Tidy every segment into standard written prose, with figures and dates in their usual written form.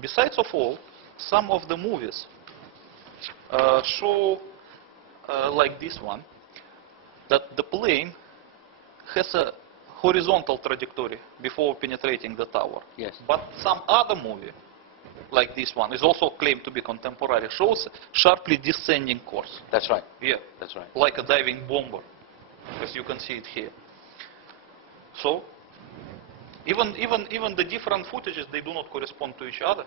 Besides of all, some of the movies show, like this one, that the plane has a horizontal trajectory before penetrating the tower. Yes. But some other movie, like this one, is also claimed to be contemporary, shows sharply descending course. That's right. Yeah. That's right. Like a diving bomber, as you can see it here. So, even the different footages, they do not correspond to each other.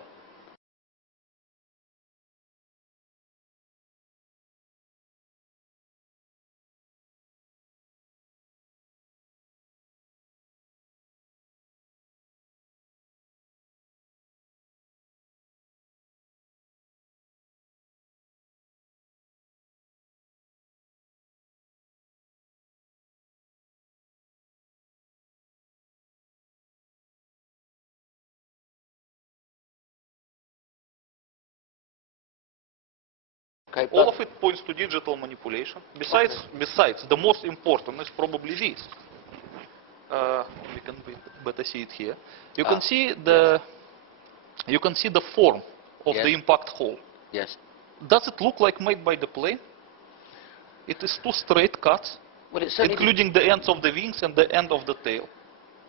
Okay, All of it points to digital manipulation. Besides, the most important is probably this. We can better see it here. You can see the form of Yes. the impact hole. Yes. Does it look like made by the plane? It is two straight cuts, Well, it certainly including the ends of the wings and the end of the tail.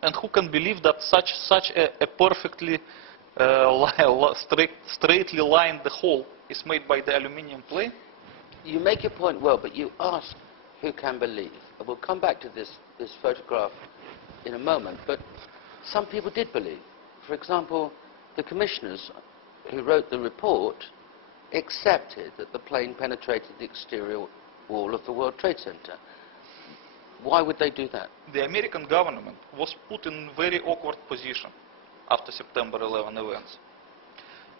And who can believe that such a perfectly straightly lined hole is made by the aluminium plane? You make your point well, but you ask who can believe. And we'll come back to this photograph in a moment, but some people did believe. For example, the commissioners who wrote the report accepted that the plane penetrated the exterior wall of the World Trade Center. Why would they do that? The American government was put in very awkward position after September 11 events,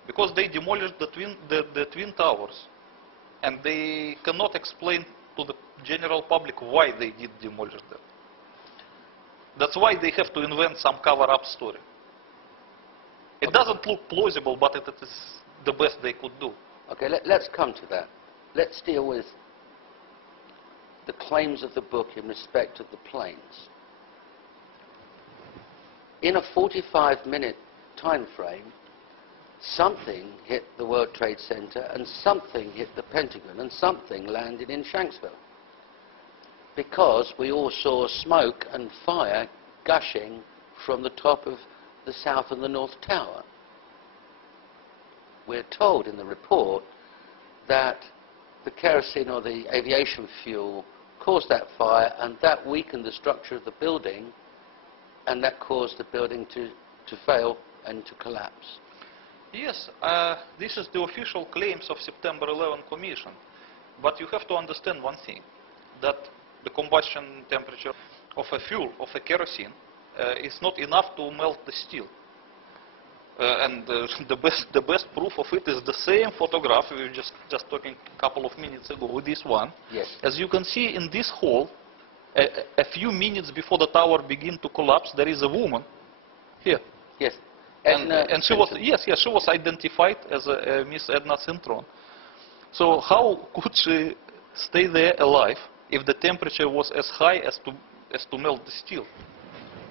because they demolished the twin towers, and they cannot explain to the general public why they did demolish them. That's why they have to invent some cover-up story. It doesn't look plausible, but it is the best they could do. Okay, let's come to that. Let's deal with the claims of the book in respect of the planes. In a 45-minute time frame, something hit the World Trade Center, and something hit the Pentagon, and something landed in Shanksville. Because we all saw smoke and fire gushing from the top of the South and the North Tower. We're told in the report that the kerosene or the aviation fuel caused that fire, and that weakened the structure of the building, and that caused the building to fail and to collapse. Yes, this is the official claims of September 11 Commission. But you have to understand one thing, that the combustion temperature of a fuel, of a kerosene, is not enough to melt the steel. The best proof of it is the same photograph we were just talking a couple of minutes ago, this one. Yes. As you can see in this hole, a few minutes before the tower begins to collapse, there is a woman here. Yes. And she was, she was identified as Miss Edna Cintron. So how could she stay there alive if the temperature was as high as to melt the steel?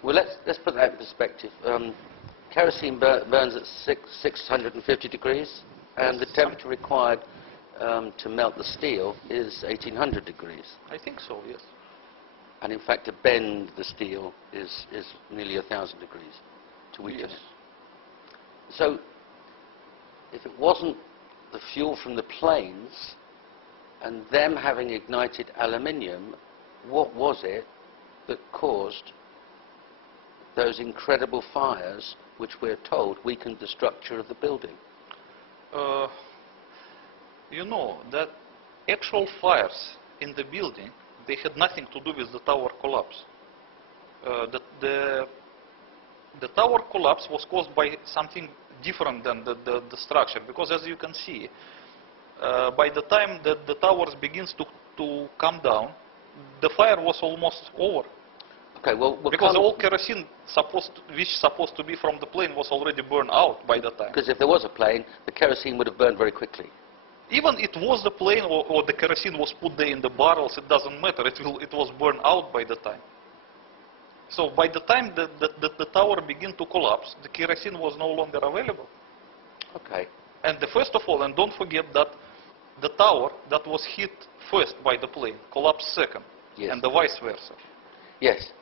Well, let's put that in perspective. Kerosene burns at 650 degrees, and the temperature required to melt the steel is 1800 degrees. I think so, yes. And in fact, to bend the steel is nearly 1000 degrees to weaken it. So, if it wasn't the fuel from the planes and them having ignited aluminium, what was it that caused those incredible fires, which we're told weakened the structure of the building? You know that actual fires in the building, they had nothing to do with the tower collapse. The tower collapse was caused by something different than the structure, because as you can see, by the time that the towers begins to come down, the fire was almost over. Okay, well, because all kerosene which supposed to be from the plane was already burned out by the time. Because if there was a plane, the kerosene would have burned very quickly. Even it was the plane or the kerosene was put there in the barrels, it doesn't matter. It was burned out by the time. So by the time the tower began to collapse, the kerosene was no longer available. Okay. And first of all, and don't forget that the tower that was hit first by the plane collapsed second, Yes. and the vice versa. Yes.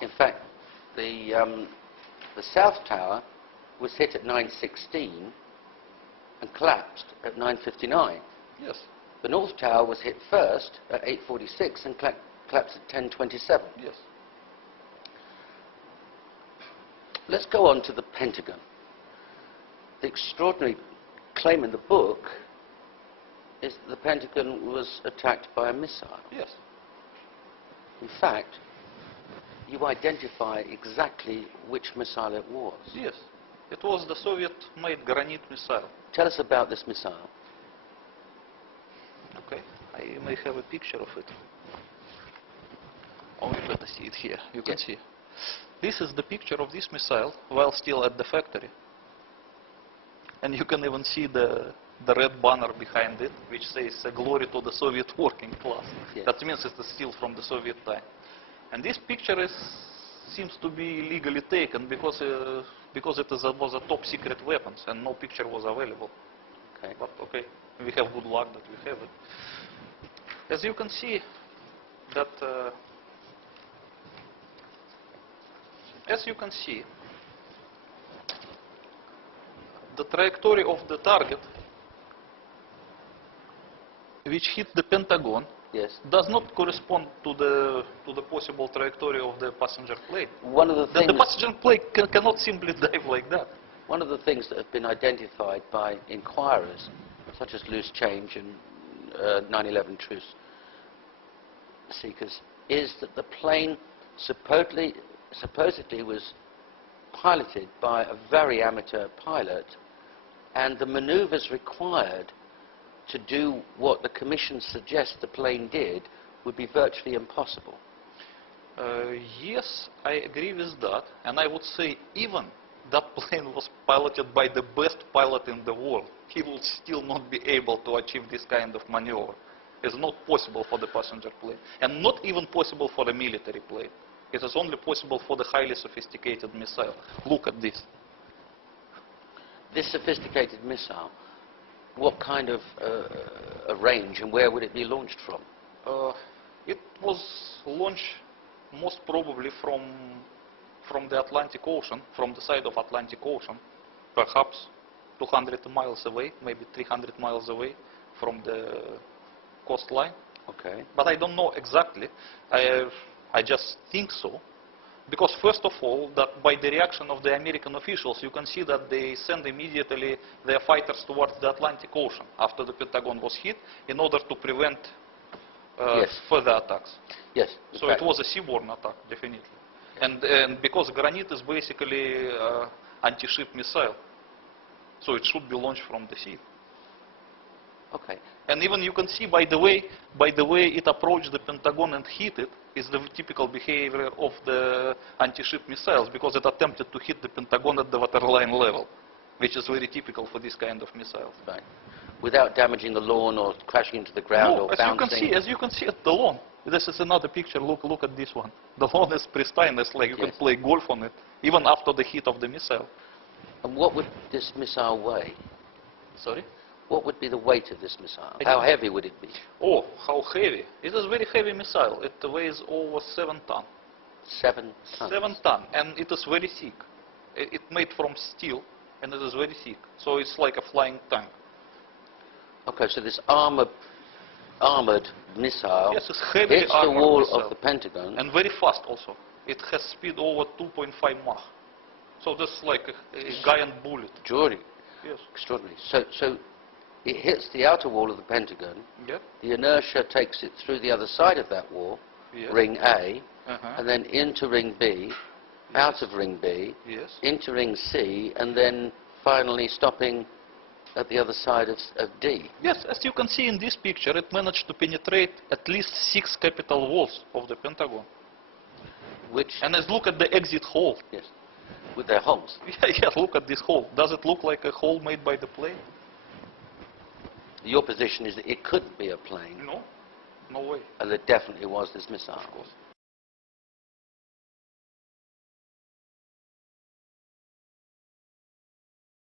In fact, the South Tower was hit at 9:16 and collapsed at 9:59. Yes. The North Tower was hit first at 8:46 and collapsed at 10:27. Yes. Let's go on to the Pentagon. The extraordinary claim in the book is that the Pentagon was attacked by a missile. Yes. In fact, you identify exactly which missile it was. Yes. It was the Soviet-made Granit missile. Tell us about this missile. Okay. I may have a picture of it. Oh, you better see it here. You can Yes. see. This is the picture of this missile while still at the factory. And you can even see the red banner behind it, which says glory to the Soviet working class. Yes. That means it's still from the Soviet time. And this picture seems to be legally taken because it was a top secret weapons and no picture was available. Okay. But okay, we have good luck that we have it. As you can see, the trajectory of the target, which hit the Pentagon, Yes. does not correspond to the possible trajectory of the passenger plane. One of the The things, passenger plane cannot simply dive like that. one of the things that have been identified by inquirers, such as Loose Change and 9/11 truth seekers, is that the plane supposedly was piloted by a very amateur pilot, and the maneuvers required to do what the Commission suggests the plane did would be virtually impossible. Yes, I agree with that, and I would say even that plane was piloted by the best pilot in the world, he will still not be able to achieve this kind of maneuver. It's not possible for the passenger plane, and not even possible for a military plane. It is only possible for the highly sophisticated missile. Look at this. This sophisticated missile, what kind of a range and where would it be launched from? It was launched most probably from the Atlantic Ocean, from the side of Atlantic Ocean, perhaps 200 miles away, maybe 300 miles away from the coastline. Okay. But I don't know exactly. I just think so. Because first of all, that by the reaction of the American officials, you can see that they send immediately their fighters towards the Atlantic Ocean after the Pentagon was hit in order to prevent Yes. further attacks. Yes. in So fact, it was a seaborne attack, definitely. And because Granit is basically anti-ship missile, so it should be launched from the sea. Okay. And even you can see by the way it approached the Pentagon and hit it is the typical behavior of the anti-ship missiles, because it attempted to hit the Pentagon at the waterline level, which is very typical for this kind of missiles. Right. Without damaging the lawn or crashing into the ground No, or as bouncing. you can see at the lawn. This is another picture. Look at this one. The lawn is pristine. It's like you can Yes. play golf on it, even after the hit of the missile. And what would this missile weigh? Sorry? What would be the weight of this missile? I How don't- heavy would it be? Oh, how heavy! It is a very heavy missile. It weighs over 7 tons. 7 tons. 7 tons, and it is very thick. It's made from steel, and it is very thick. So it's like a flying tank. Okay, so this armored missile Yes, it's heavily hits the armored wall missile. of the Pentagon. And very fast also. It has speed over 2.5 Mach. So this is like a giant bullet. Extraordinary. Yes. Extraordinary. So it hits the outer wall of the Pentagon. Yeah. The inertia takes it through the other side of that wall, Yes. ring A, Uh-huh. and then into ring B, out of ring B, Yes. into ring C, and then finally stopping at the other side of D. Yes, as you can see in this picture, it managed to penetrate at least 6 capital walls of the Pentagon. Which, And let's look at the exit hole. yes, with their holes. Yeah, look at this hole. Does it look like a hole made by the plane? Your position is that it couldn't be a plane, No, no way. and there definitely was this missile. Of course.